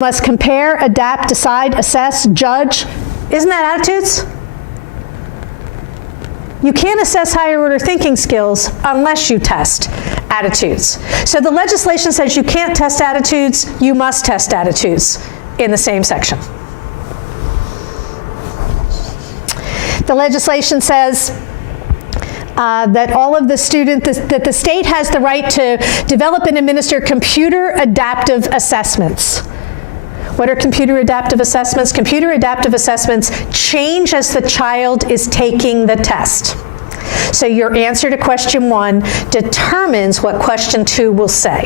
Must compare, adapt, decide, assess, judge. Isn't that attitudes? You can't assess higher order thinking skills unless you test attitudes. So the legislation says you can't test attitudes, you must test attitudes in the same section. The legislation says that all of the that the state has the right to develop and administer computer adaptive assessments. What are computer adaptive assessments? Computer adaptive assessments change as the child is taking the test. So your answer to question 1 determines what question 2 will say,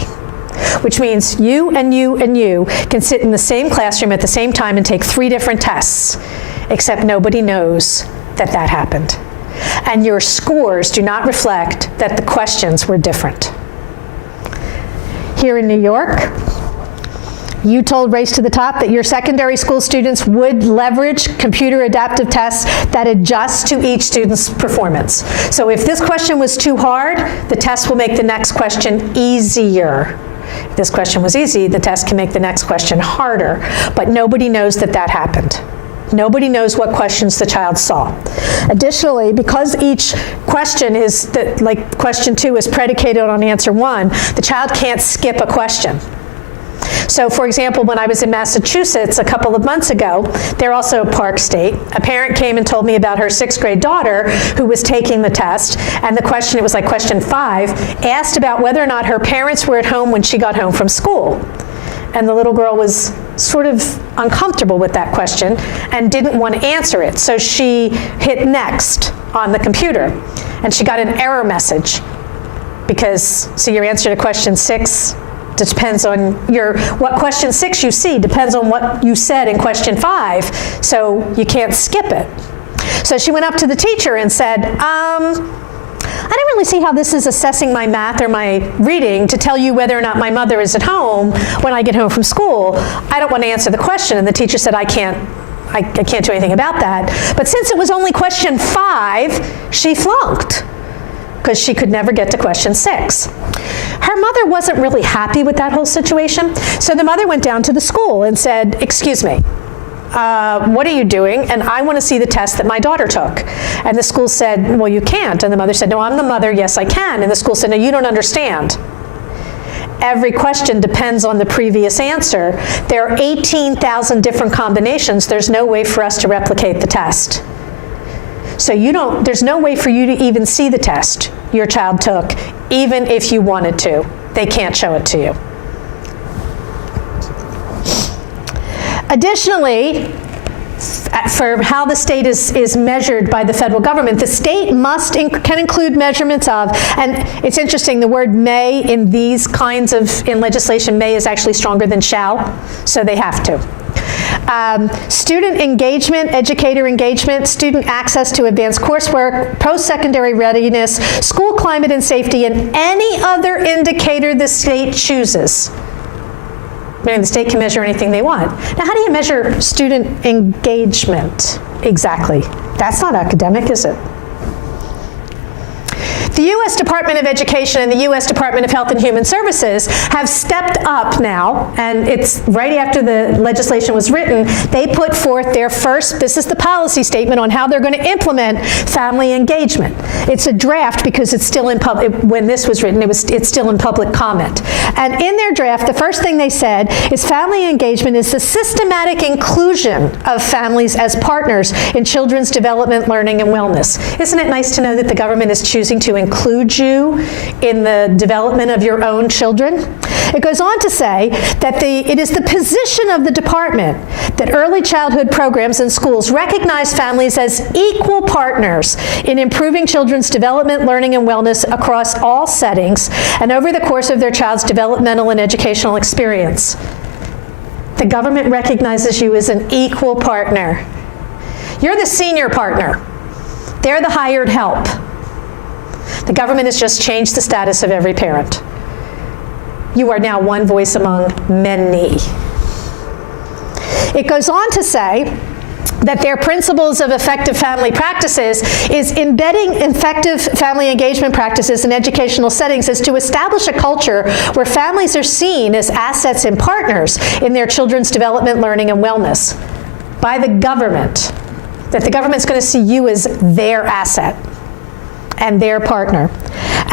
which means you and you and you can sit in the same classroom at the same time and take 3 different tests, except nobody knows that that happened. And your scores do not reflect that the questions were different. Here in New York, you told Race to the Top that your secondary school students would leverage computer adaptive tests that adjust to each student's performance. So if this question was too hard, the test will make the next question easier. If this question was easy, the test can make the next question harder. But nobody knows that that happened. Nobody knows what questions the child saw. Additionally, because each question is, like question 2 is predicated on answer 1, the child can't skip a question. So for example, when I was in Massachusetts a couple of months ago, they're also a park state, a parent came and told me about her 6th grade daughter who was taking the test, and the question, it was like question 5, asked about whether or not her parents were at home when she got home from school. And the little girl was sort of uncomfortable with that question and didn't want to answer it. So she hit next on the computer, and she got an error message because, so your answer to question 6 depends on what question 6 you see depends on what you said in question 5, so you can't skip it. So she went up to the teacher and said, I don't really see how this is assessing my math or my reading to tell you whether or not my mother is at home when I get home from school. I don't want to answer the question. And the teacher said, I can't do anything about that. But since it was only question 5, she flunked, because she could never get to question 6. Her mother wasn't really happy with that whole situation, so the mother went down to the school and said, excuse me, what are you doing? And I want to see the test that my daughter took. And the school said, well, you can't. And the mother said, no, I'm the mother, yes, I can. And the school said, no, you don't understand. Every question depends on the previous answer. There are 18,000 different combinations. There's no way for us to replicate the test. So there's no way for you to even see the test your child took, even if you wanted to. They can't show it to you. Additionally, for how the state is measured by the federal government, the state can include measurements of, and it's interesting, the word may in these kinds of, in legislation, may is actually stronger than shall, so they have to. Student engagement, educator engagement, student access to advanced coursework, post-secondary readiness, school climate and safety, and any other indicator the state chooses. Meaning the state can measure anything they want. Now, how do you measure student engagement exactly? That's not academic, is it? The U.S. Department of Education and the U.S. Department of Health and Human Services have stepped up now, and it's right after the legislation was written, they put forth their first, this is the policy statement on how they're going to implement family engagement. It's a draft because it's still in public, when this was written, it's still in public comment. And in their draft, the first thing they said is family engagement is the systematic inclusion of families as partners in children's development, learning, and wellness. Isn't it nice to know that the government is choosing to include you in the development of your own children? It goes on to say that it is the position of the department that early childhood programs in schools recognize families as equal partners in improving children's development, learning, and wellness across all settings and over the course of their child's developmental and educational experience. The government recognizes you as an equal partner. You're the senior partner. They're the hired help. The government has just changed the status of every parent. You are now one voice among many. It goes on to say that their principles of effective family practices is embedding effective family engagement practices in educational settings is to establish a culture where families are seen as assets and partners in their children's development, learning, and wellness by the government, that the government's going to see you as their asset and their partner.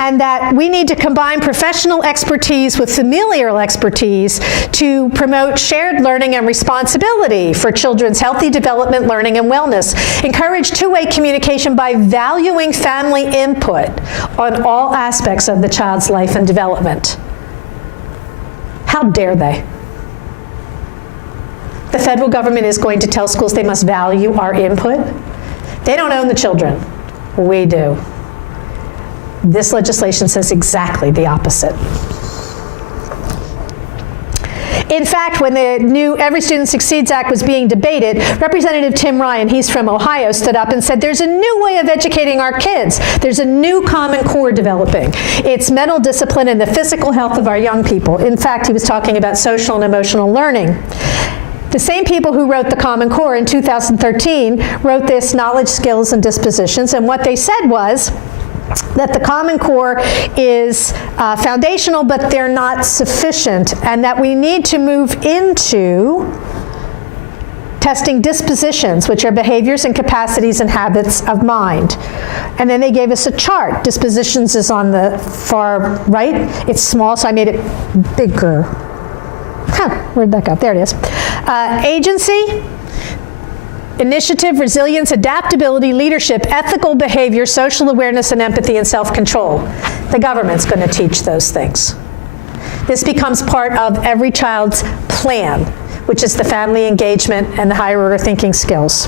And that we need to combine professional expertise with familial expertise to promote shared learning and responsibility for children's healthy development, learning, and wellness. Encourage two-way communication by valuing family input on all aspects of the child's life and development. How dare they? The federal government is going to tell schools they must value our input. They don't own the children. We do. This legislation says exactly the opposite. In fact, when the new Every Student Succeeds Act was being debated, Representative Tim Ryan, he's from Ohio, stood up and said, there's a new way of educating our kids. There's a new Common Core developing. It's mental discipline and the physical health of our young people. In fact, he was talking about social and emotional learning. The same people who wrote the Common Core in 2013 wrote this Knowledge, Skills, and Dispositions, and what they said was that the Common Core is foundational, but they're not sufficient, and that we need to move into testing dispositions, which are behaviors and capacities and habits of mind. And then they gave us a chart. Dispositions is on the far right. It's small, so I made it bigger. Where'd that go? There it is. Agency, initiative, resilience, adaptability, leadership, ethical behavior, social awareness, and empathy, and self-control. The government's going to teach those things. This becomes part of every child's plan, which is the family engagement and the higher order thinking skills.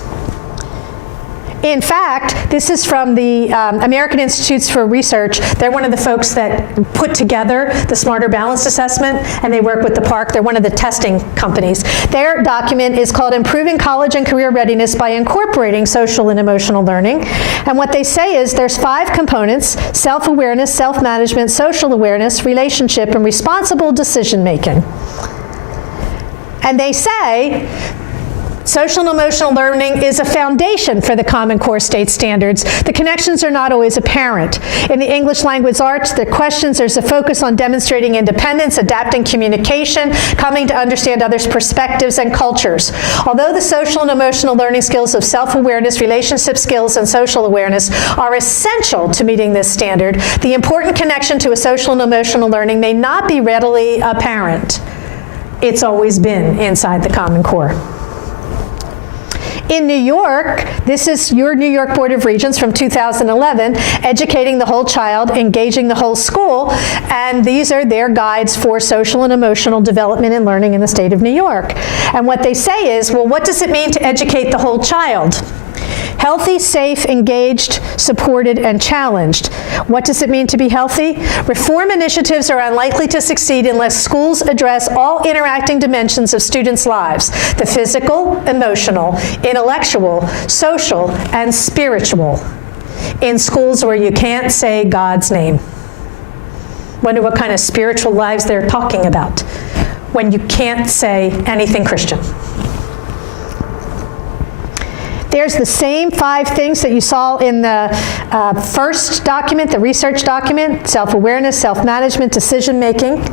In fact, this is from the American Institutes for Research. They're one of the folks that put together the Smarter Balanced Assessment, and they work with the PARCC. They're one of the testing companies. Their document is called Improving College and Career Readiness by Incorporating Social and Emotional Learning. And what they say is there's 5 components: self-awareness, self-management, social awareness, relationship, and responsible decision-making. And they say social and emotional learning is a foundation for the Common Core state standards. The connections are not always apparent. In the English language arts, the questions, there's a focus on demonstrating independence, adapting communication, coming to understand others' perspectives and cultures. Although the social and emotional learning skills of self-awareness, relationship skills, and social awareness are essential to meeting this standard, the important connection to a social and emotional learning may not be readily apparent. It's always been inside the Common Core. In New York, this is your New York Board of Regents from 2011, Educating the Whole Child, Engaging the Whole School, and these are their guides for social and emotional development and learning in the state of New York. And what they say is, well, what does it mean to educate the whole child? Healthy, safe, engaged, supported, and challenged. What does it mean to be healthy? Reform initiatives are unlikely to succeed unless schools address all interacting dimensions of students' lives: the physical, emotional, intellectual, social, and spiritual. In schools where you can't say God's name. Wonder what kind of spiritual lives they're talking about when you can't say anything Christian. There's the same 5 things that you saw in the first document, the research document: self-awareness, self-management, decision-making.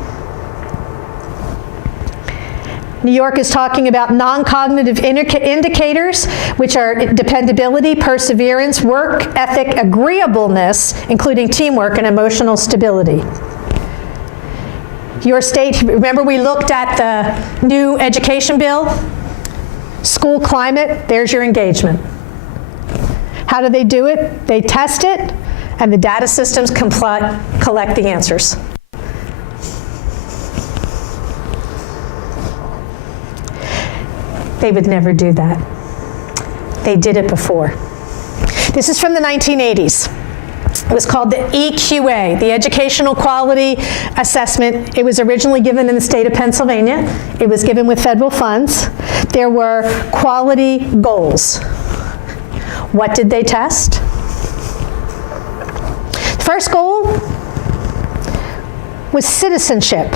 New York is talking about non-cognitive indicators, which are dependability, perseverance, work ethic, agreeableness, including teamwork, and emotional stability. Your state, remember we looked at the new education bill? School climate, there's your engagement. How do they do it? They test it, and the data systems collect the answers. They would never do that. They did it before. This is from the 1980s. It was called the EQA, the Educational Quality Assessment. It was originally given in the state of Pennsylvania. It was given with federal funds. There were quality goals. What did they test? First goal was citizenship.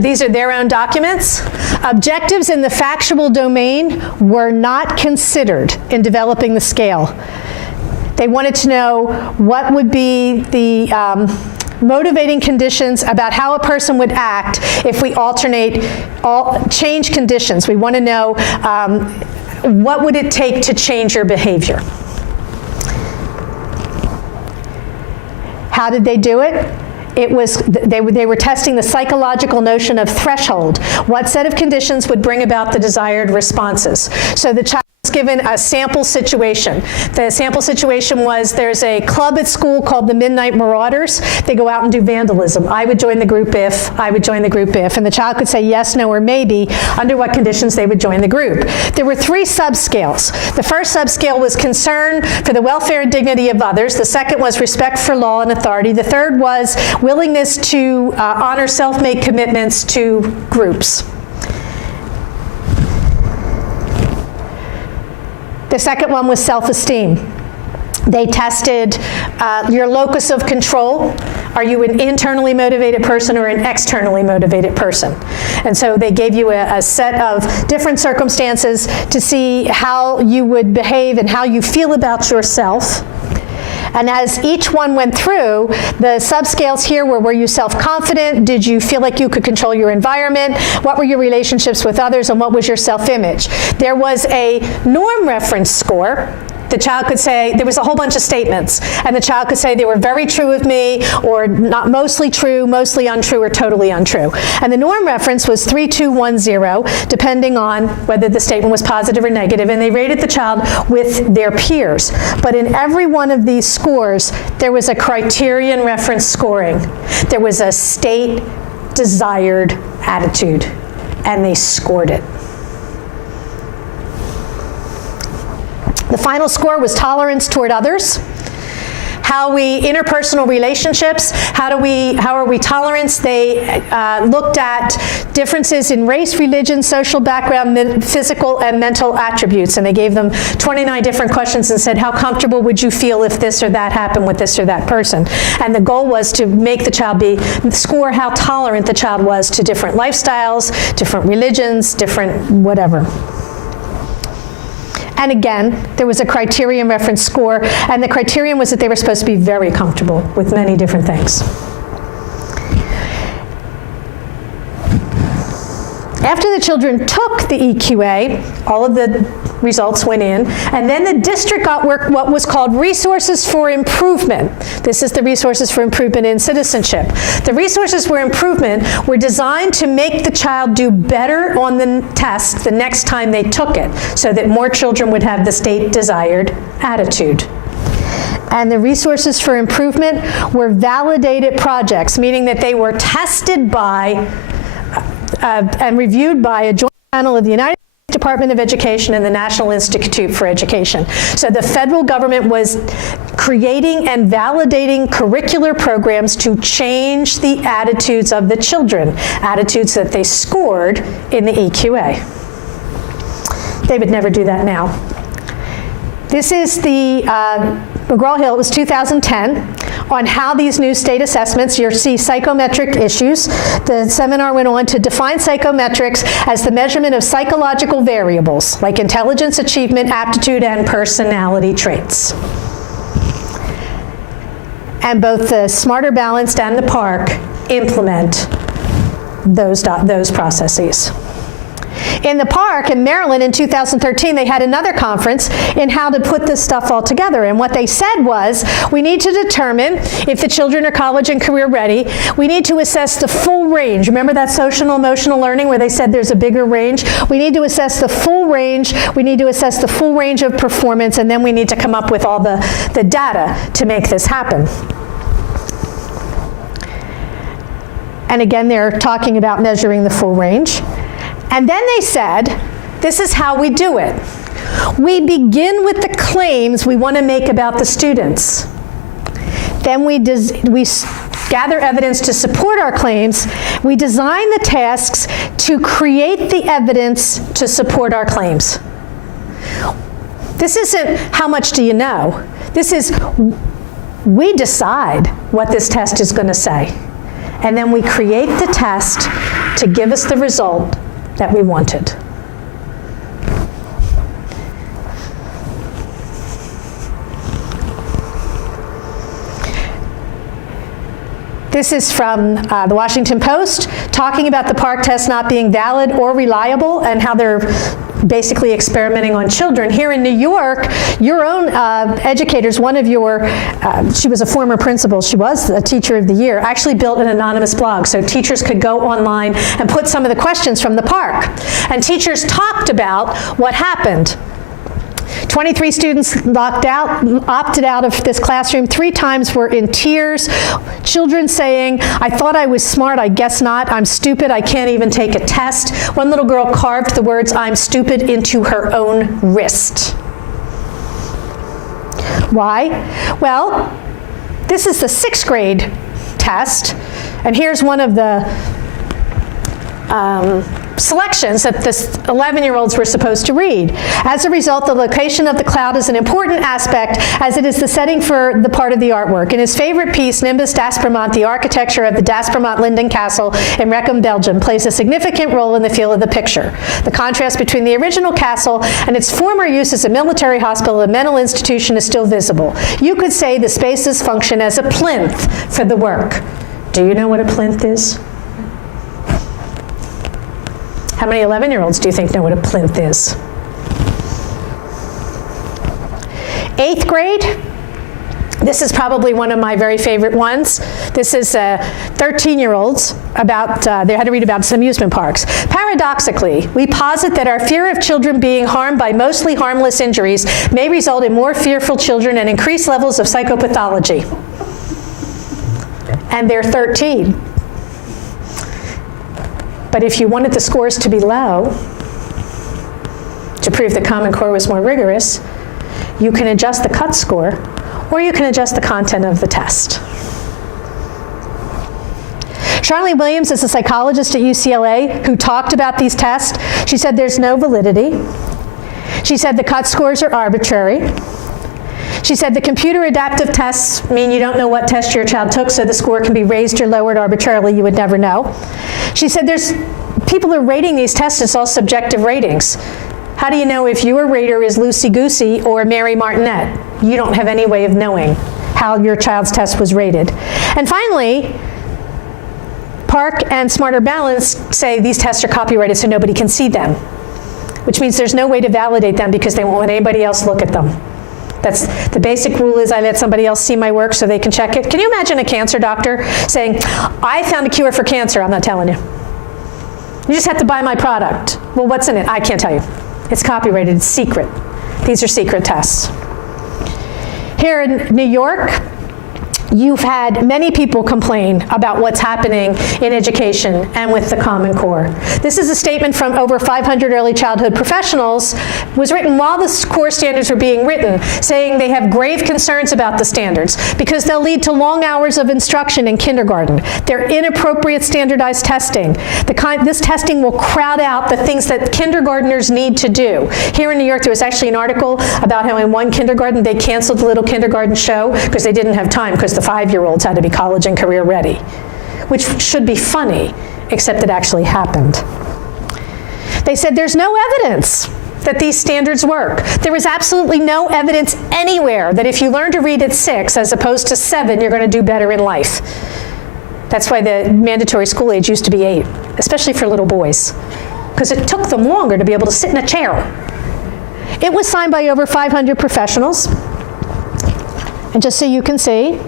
These are their own documents. Objectives in the factual domain were not considered in developing the scale. They wanted to know what would be the motivating conditions about how a person would act if we change conditions. We want to know what would it take to change your behavior. How did they do it? It was, they were testing the psychological notion of threshold. What set of conditions would bring about the desired responses? So the child was given a sample situation. The sample situation was, there's a club at school called the Midnight Marauders. They go out and do vandalism. I would join the group if, I would join the group if. And the child could say yes, no, or maybe, under what conditions they would join the group. There were 3 subscales. The first subscale was concern for the welfare and dignity of others. The second was respect for law and authority. The third was willingness to honor self-made commitments to groups. The second one was self-esteem. They tested your locus of control. Are you an internally motivated person or an externally motivated person? And so they gave you a set of different circumstances to see how you would behave and how you feel about yourself. And as each one went through, the subscales here were you self-confident? Did you feel like you could control your environment? What were your relationships with others? And what was your self-image? There was a norm reference score. The child could say, there was a whole bunch of statements, and the child could say they were very true of me, or not mostly true, mostly untrue, or totally untrue. And the norm reference was 3, 2, 1, 0, depending on whether the statement was positive or negative, and they rated the child with their peers. But in every one of these scores, there was a criterion reference scoring. There was a state desired attitude, and they scored it. The final score was tolerance toward others. How we, interpersonal relationships, how are we tolerant? They looked at differences in race, religion, social background, physical and mental attributes, and they gave them 29 different questions and said, how comfortable would you feel if this or that happened with this or that person? And the goal was to make the child score how tolerant the child was to different lifestyles, different religions, different whatever. And again, there was a criterion reference score, and the criterion was that they were supposed to be very comfortable with many different things. After the children took the EQA, all of the results went in, and then the district got what was called resources for improvement. This is the resources for improvement in citizenship. The resources for improvement were designed to make the child do better on the test the next time they took it, so that more children would have the state-desired attitude. And the resources for improvement were validated projects, meaning that they were tested by and reviewed by a joint panel of the United States Department of Education and the National Institute for Education. So the federal government was creating and validating curricular programs to change the attitudes of the children, attitudes that they scored in the EQA. They would never do that now. This is the McGraw-Hill, it was 2010, on how these new state assessments, you see psychometric issues. The seminar went on to define psychometrics as the measurement of psychological variables, like intelligence, achievement, aptitude, and personality traits. And both the Smarter Balanced and the PARCC implement those processes. In the PARCC in Maryland in 2013, they had another conference in how to put this stuff all together. And what they said was, we need to determine if the children are college and career ready. We need to assess the full range. Remember that social and emotional learning where they said there's a bigger range? We need to assess the full range. We need to assess the full range of performance, and then we need to come up with all the data to make this happen. And again, they're talking about measuring the full range. And then they said, this is how we do it. We begin with the claims we want to make about the students. Then we gather evidence to support our claims. We design the tasks to create the evidence to support our claims. This isn't how much do you know. This is, we decide what this test is going to say. And then we create the test to give us the result that we wanted. This is from the Washington Post, talking about the PARCC test not being valid or reliable and how they're basically experimenting on children. Here in New York, your own educators, one of your, she was a former principal, she was a teacher of the year, actually built an anonymous blog so teachers could go online and put some of the questions from the PARCC. And teachers talked about what happened. 23 students opted out of this classroom. 3 times were in tears. Children saying, I thought I was smart, I guess not. I'm stupid, I can't even take a test. One little girl carved the words, I'm stupid, into her own wrist. Why? Well, this is the 6th grade test, and here's one of the selections that the 11-year-olds were supposed to read. As a result, the location of the cloud is an important aspect as it is the setting for the part of the artwork. In his favorite piece, Nimbus d'Aspremont, the architecture of the d'Aspremont Linden Castle in Rechem, Belgium, plays a significant role in the feel of the picture. The contrast between the original castle and its former use as a military hospital and mental institution is still visible. You could say the spaces function as a plinth for the work. Do you know what a plinth is? How many 11-year-olds do you think know what a plinth is? 8th grade. This is probably one of my very favorite ones. This is 13-year-olds about, they had to read about some amusement parks. Paradoxically, we posit that our fear of children being harmed by mostly harmless injuries may result in more fearful children and increased levels of psychopathology. And they're 13. But if you wanted the scores to be low, to prove that Common Core was more rigorous, you can adjust the cut score, or you can adjust the content of the test. Charlene Williams is a psychologist at UCLA who talked about these tests. She said there's no validity. She said the cut scores are arbitrary. She said the computer adaptive tests mean you don't know what test your child took, so the score can be raised or lowered arbitrarily. You would never know. She said there's people are rating these tests, it's all subjective ratings. How do you know if your rater is loosey-goosey or Mary Martinet? You don't have any way of knowing how your child's test was rated. And finally, PARCC and Smarter Balance say these tests are copyrighted so nobody can see them, which means there's no way to validate them because they won't let anybody else look at them. That's the basic rule is I let somebody else see my work so they can check it. Can you imagine a cancer doctor saying, I found a cure for cancer? I'm not telling you. You just have to buy my product. Well, what's in it? I can't tell you. It's copyrighted, it's secret. These are secret tests. Here in New York, you've had many people complain about what's happening in education and with the Common Core. This is a statement from over 500 early childhood professionals. It was written while the core standards were being written, saying they have grave concerns about the standards because they'll lead to long hours of instruction in kindergarten. They're inappropriate standardized testing. This testing will crowd out the things that kindergartners need to do. Here in New York, there was actually an article about how in one kindergarten they canceled the little kindergarten show because they didn't have time because the 5-year-olds had to be college and career ready, which should be funny, except it actually happened. They said there's no evidence that these standards work. There is absolutely no evidence anywhere that if you learn to read at 6 as opposed to 7, you're going to do better in life. That's why the mandatory school age used to be 8, especially for little boys, because it took them longer to be able to sit in a chair. It was signed by over 500 professionals. And just so you can see,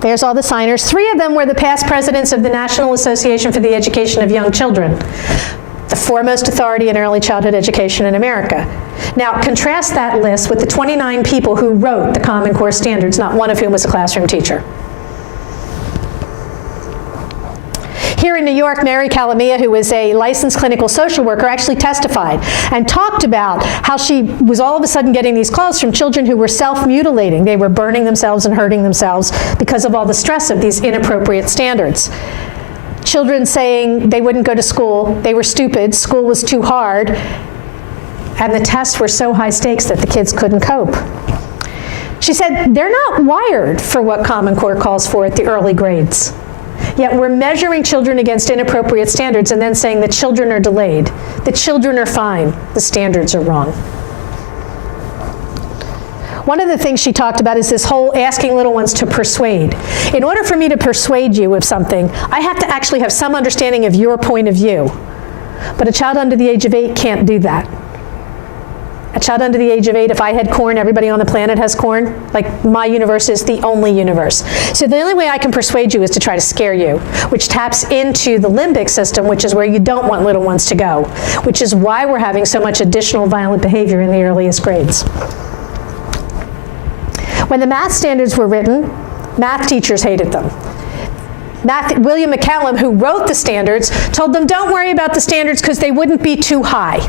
there's all the signers. 3 of them were the past presidents of the National Association for the Education of Young Children, the foremost authority in early childhood education in America. Now, contrast that list with the 29 people who wrote the Common Core standards, not one of whom was a classroom teacher. Here in New York, Mary Calamia, who was a licensed clinical social worker, actually testified and talked about how she was all of a sudden getting these calls from children who were self-mutilating. They were burning themselves and hurting themselves because of all the stress of these inappropriate standards. Children saying they wouldn't go to school, they were stupid, school was too hard, and the tests were so high stakes that the kids couldn't cope. She said they're not wired for what Common Core calls for at the early grades. Yet we're measuring children against inappropriate standards and then saying the children are delayed. The children are fine. The standards are wrong. One of the things she talked about is this whole asking little ones to persuade. In order for me to persuade you of something, I have to actually have some understanding of your point of view. But a child under the age of 8 can't do that. A child under the age of 8, if I had corn, everybody on the planet has corn. Like, my universe is the only universe. So the only way I can persuade you is to try to scare you, which taps into the limbic system, which is where you don't want little ones to go, which is why we're having so much additional violent behavior in the earliest grades. When the math standards were written, math teachers hated them. William McCallum, who wrote the standards, told them, don't worry about the standards because they wouldn't be too high.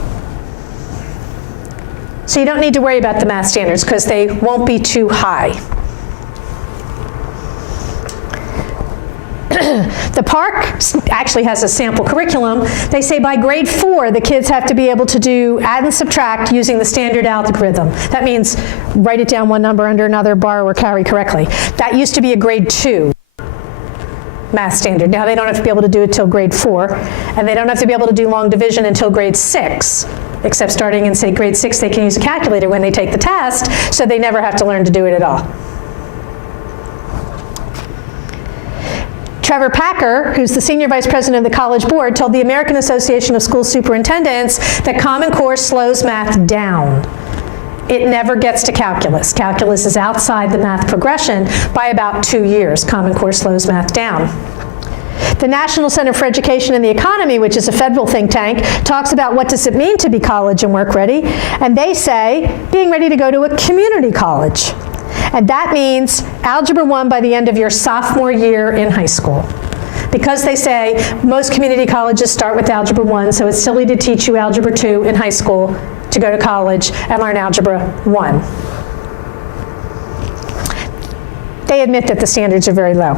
So you don't need to worry about the math standards because they won't be too high. The Park actually has a sample curriculum. They say by grade 4, the kids have to be able to do add and subtract using the standard algorithm. That means write it down one number under another, borrow or carry correctly. That used to be a grade 2 math standard. Now they don't have to be able to do it till grade 4, and they don't have to be able to do long division until grade 6, except starting in, say, grade 6, they can use a calculator when they take the test, so they never have to learn to do it at all. Trevor Packer, who's the senior vice president of the College Board, told the American Association of School Superintendents that Common Core slows math down. It never gets to calculus. Calculus is outside the math progression by about 2 years. Common Core slows math down. The National Center for Education and the Economy, which is a federal think tank, talks about what does it mean to be college and work ready, and they say being ready to go to a community college. And that means Algebra 1 by the end of your sophomore year in high school. Because they say most community colleges start with Algebra 1, so it's silly to teach you Algebra 2 in high school to go to college and learn Algebra 1. They admit that the standards are very low.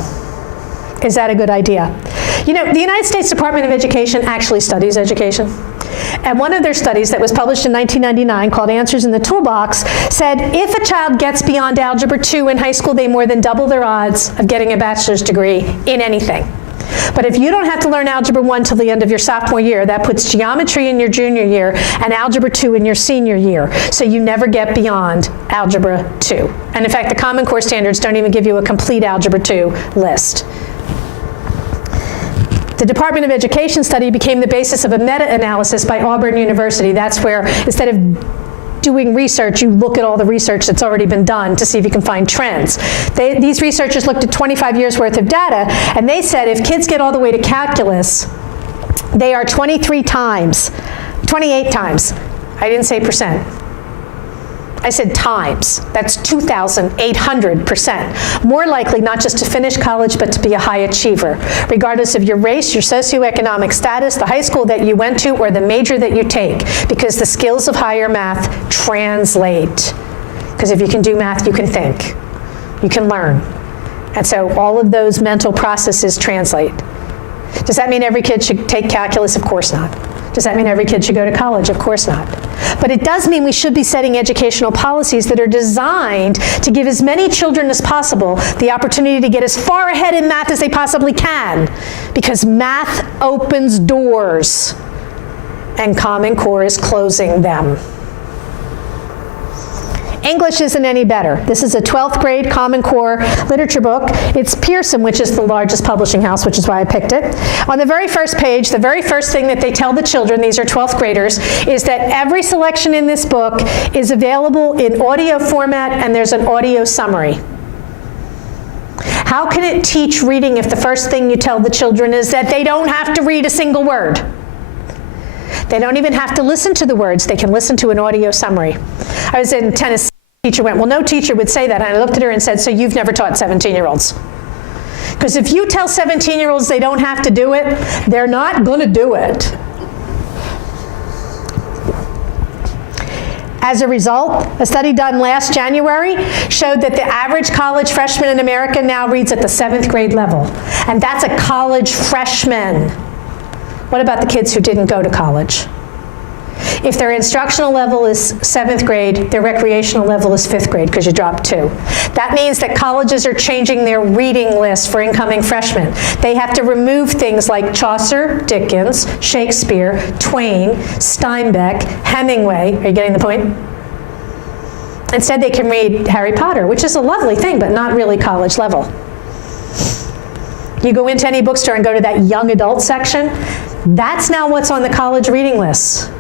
Is that a good idea? You know, the United States Department of Education actually studies education. And one of their studies that was published in 1999 called Answers in the Toolbox said if a child gets beyond Algebra 2 in high school, they more than double their odds of getting a bachelor's degree in anything. But if you don't have to learn Algebra 1 till the end of your sophomore year, that puts geometry in your junior year and Algebra 2 in your senior year. So you never get beyond Algebra 2. And in fact, the Common Core standards don't even give you a complete Algebra 2 list. The Department of Education study became the basis of a meta-analysis by Auburn University. That's where, instead of doing research, you look at all the research that's already been done to see if you can find trends. These researchers looked at 25 years worth of data, and they said if kids get all the way to calculus, they are 28 times, I didn't say percent. I said times. That's 2,800% more likely not just to finish college, but to be a high achiever, regardless of your race, your socioeconomic status, the high school that you went to, or the major that you take, because the skills of higher math translate. Because if you can do math, you can think. You can learn. And so all of those mental processes translate. Does that mean every kid should take calculus? Of course not. Does that mean every kid should go to college? Of course not. But it does mean we should be setting educational policies that are designed to give as many children as possible the opportunity to get as far ahead in math as they possibly can, because math opens doors and Common Core is closing them. English isn't any better. This is a 12th grade Common Core literature book. It's Pearson, which is the largest publishing house, which is why I picked it. On the very first page, the very first thing that they tell the children, these are 12th graders, is that every selection in this book is available in audio format and there's an audio summary. How can it teach reading if the first thing you tell the children is that they don't have to read a single word? They don't even have to listen to the words. They can listen to an audio summary. I was in Tennessee. The teacher went, well, no teacher would say that. And I looked at her and said, so you've never taught 17-year-olds. Because if you tell 17-year-olds they don't have to do it, they're not going to do it. As a result, a study done last January showed that the average college freshman in America now reads at the 7th grade level. And that's a college freshman. What about the kids who didn't go to college? If their instructional level is 7th grade, their recreational level is 5th grade because you dropped 2. That means that colleges are changing their reading list for incoming freshmen. They have to remove things like Chaucer, Dickens, Shakespeare, Twain, Steinbeck, Hemingway. Are you getting the point? Instead, they can read Harry Potter, which is a lovely thing, but not really college level. You go into any bookstore and go to that young adult section, that's now what's on the college reading list.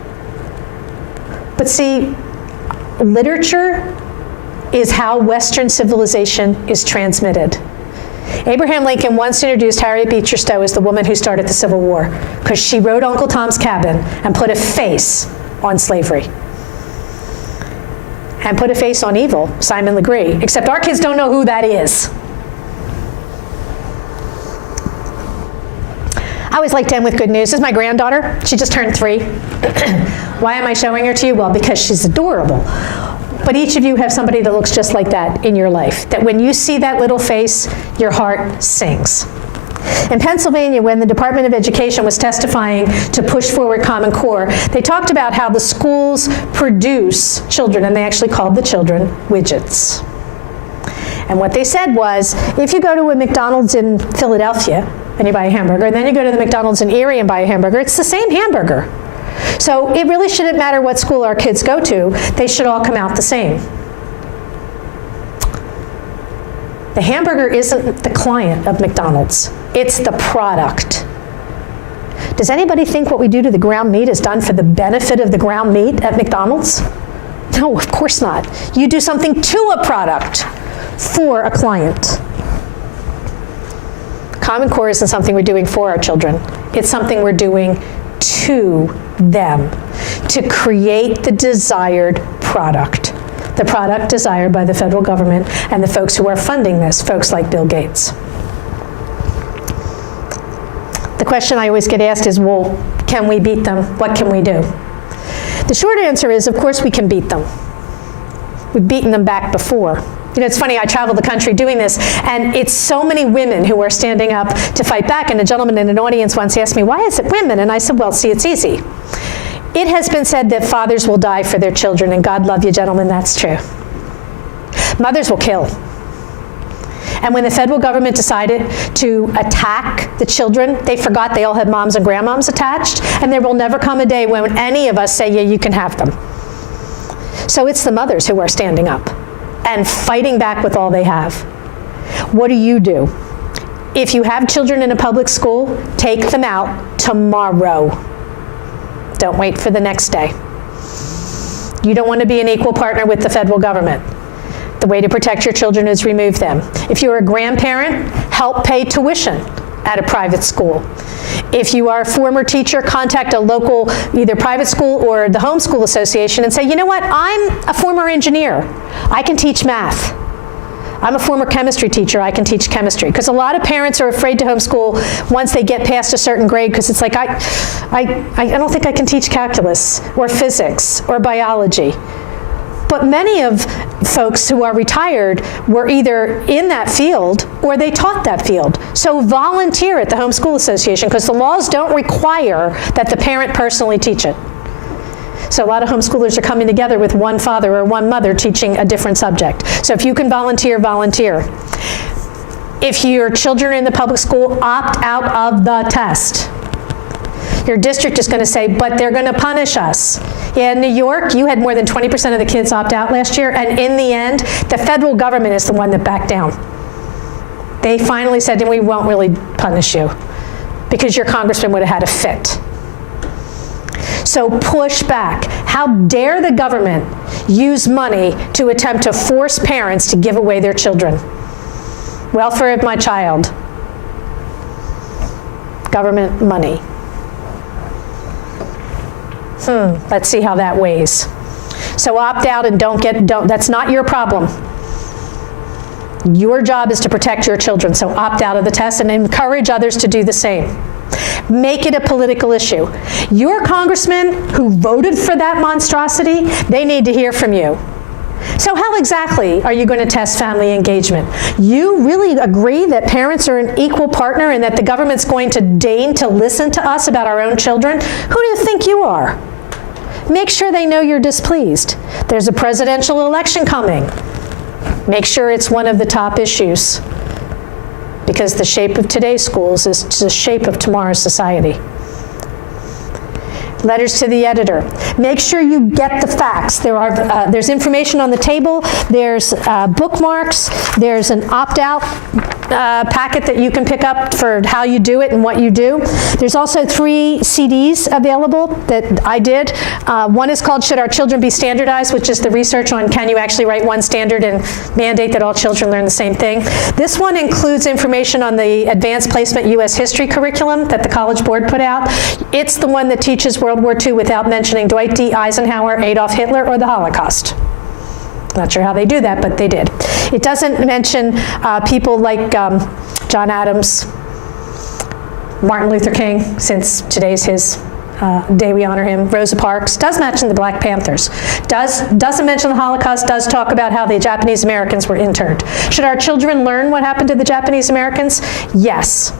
But see, literature is how Western civilization is transmitted. Abraham Lincoln once introduced Harriet Beecher Stowe as the woman who started the Civil War because she wrote Uncle Tom's Cabin and put a face on slavery. And put a face on evil, Simon Legree, except our kids don't know who that is. I always like to end with good news. This is my granddaughter. She just turned 3. Why am I showing her to you? Well, because she's adorable. But each of you have somebody that looks just like that in your life, that when you see that little face, your heart sings. In Pennsylvania, when the Department of Education was testifying to push forward Common Core, they talked about how the schools produce children, and they actually called the children widgets. And what they said was, if you go to a McDonald's in Philadelphia and you buy a hamburger, and then you go to the McDonald's in Erie and buy a hamburger, it's the same hamburger. So it really shouldn't matter what school our kids go to, they should all come out the same. The hamburger isn't the client of McDonald's, it's the product. Does anybody think what we do to the ground meat is done for the benefit of the ground meat at McDonald's? No, of course not. You do something to a product for a client. Common Core isn't something we're doing for our children. It's something we're doing to them, to create the desired product. The product desired by the federal government and the folks who are funding this, folks like Bill Gates. The question I always get asked is, well, can we beat them? What can we do? The short answer is, of course we can beat them. We've beaten them back before. You know, it's funny, I travel the country doing this, and it's so many women who are standing up to fight back, and a gentleman in an audience once asked me, why is it women? And I said, well, see, it's easy. It has been said that fathers will die for their children, and God love you, gentlemen, that's true. Mothers will kill. And when the federal government decided to attack the children, they forgot they all had moms and grandmoms attached, and there will never come a day when any of us say, yeah, you can have them. So it's the mothers who are standing up and fighting back with all they have. What do you do? If you have children in a public school, take them out tomorrow. Don't wait for the next day. You don't want to be an equal partner with the federal government. The way to protect your children is remove them. If you're a grandparent, help pay tuition at a private school. If you are a former teacher, contact a local either private school or the homeschool association and say, you know what, I'm a former engineer. I can teach math. I'm a former chemistry teacher. I can teach chemistry. Because a lot of parents are afraid to homeschool once they get past a certain grade because it's like, I don't think I can teach calculus or physics or biology. But many of folks who are retired were either in that field or they taught that field. So volunteer at the Homeschool Association because the laws don't require that the parent personally teach it. So a lot of homeschoolers are coming together with one father or one mother teaching a different subject. So if you can volunteer, volunteer. If your children are in the public school, opt out of the test. Your district is going to say, but they're going to punish us. Yeah, in New York, you had more than 20% of the kids opt out last year, and in the end, the federal government is the one that backed down. They finally said, we won't really punish you, because your congressman would have had a fit. So push back. How dare the government use money to attempt to force parents to give away their children? Welfare of my child. Government money. Let's see how that weighs. So opt out and don't, that's not your problem. Your job is to protect your children, so opt out of the test and encourage others to do the same. Make it a political issue. Your congressman who voted for that monstrosity, they need to hear from you. So how exactly are you going to test family engagement? You really agree that parents are an equal partner and that the government's going to deign to listen to us about our own children? Who do you think you are? make sure they know you're displeased. There's a presidential election coming. Make sure it's one of the top issues, because the shape of today's schools is the shape of tomorrow's society. Letters to the editor. Make sure you get the facts. There's information on the table. There's bookmarks. There's an opt-out packet that you can pick up for how you do it and what you do. There's also 3 CDs available that I did. One is called Should Our Children Be Standardized, which is the research on can you actually write one standard and mandate that all children learn the same thing. This one includes information on the Advanced Placement U.S. History curriculum that the College Board put out. It's the one that teaches World War II without mentioning Dwight D. Eisenhower, Adolf Hitler, or the Holocaust. Not sure how they do that, but they did. It doesn't mention people like John Adams, Martin Luther King, since today's his day we honor him, Rosa Parks. Does mention the Black Panthers. Doesn't mention the Holocaust, does talk about how the Japanese Americans were interned. Should our children learn what happened to the Japanese Americans? Yes.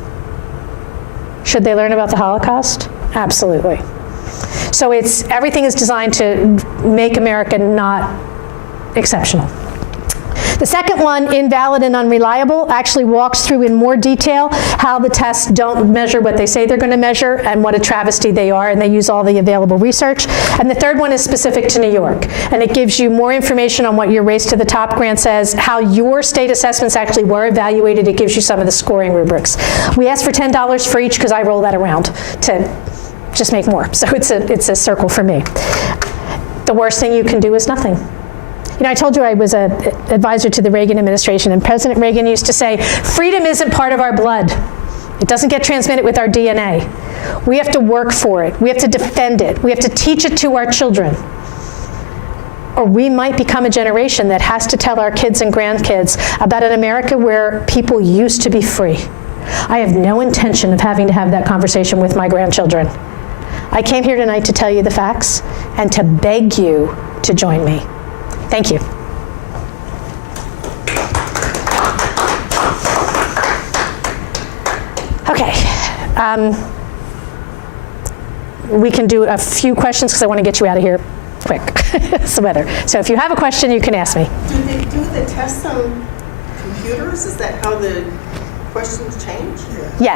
Should they learn about the Holocaust? Absolutely. So everything is designed to make America not exceptional. The second one, invalid and unreliable, actually walks through in more detail how the tests don't measure what they say they're going to measure and what a travesty they are, and they use all the available research. And the third one is specific to New York, and it gives you more information on what your Race to the Top grant says, how your state assessments actually were evaluated. It gives you some of the scoring rubrics. We asked for $10 for each because I roll that around to just make more. So it's a circle for me. The worst thing you can do is nothing. You know, I told you I was an advisor to the Reagan administration, and President Reagan used to say, freedom isn't part of our blood. It doesn't get transmitted with our DNA. We have to work for it. We have to defend it. We have to teach it to our children. Or we might become a generation that has to tell our kids and grandkids about an America where people used to be free. I have no intention of having to have that conversation with my grandchildren. I came here tonight to tell you the facts and to beg you to join me. Thank you. Okay. We can do a few questions because I want to get you out of here quick. So if you have a question, you can ask me. Do they do the tests on computers? Is that how the questions change? Yes.